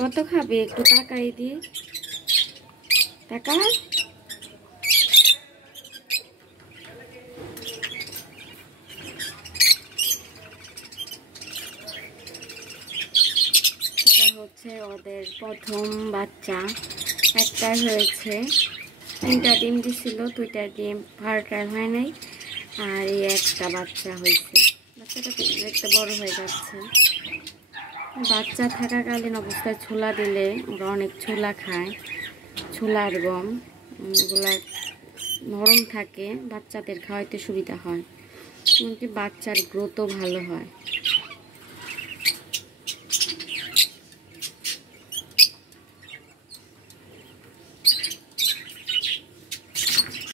কত খাবে একটু তাকাই দিয়ে টাকা। এটা হচ্ছে ওদের প্রথম বাচ্চা, একটাই হয়েছে, 3টা ডিম দিছিল, 2টা ডিম ফার্টাইল হয় নাই, আর এই একটা বাচ্চা হয়েছে। বাচ্চাটা দেখতে বড় হয়ে যাচ্ছে। বাচ্চা থাকাকালীন অবস্থায় ছোলা দিলে ওরা অনেক ছোলা খায়, ছোলার গম, এগুলা নরম থাকে, বাচ্চাদের খাওয়াইতে সুবিধা হয়, এমনকি বাচ্চার গ্রোথও ভালো হয়।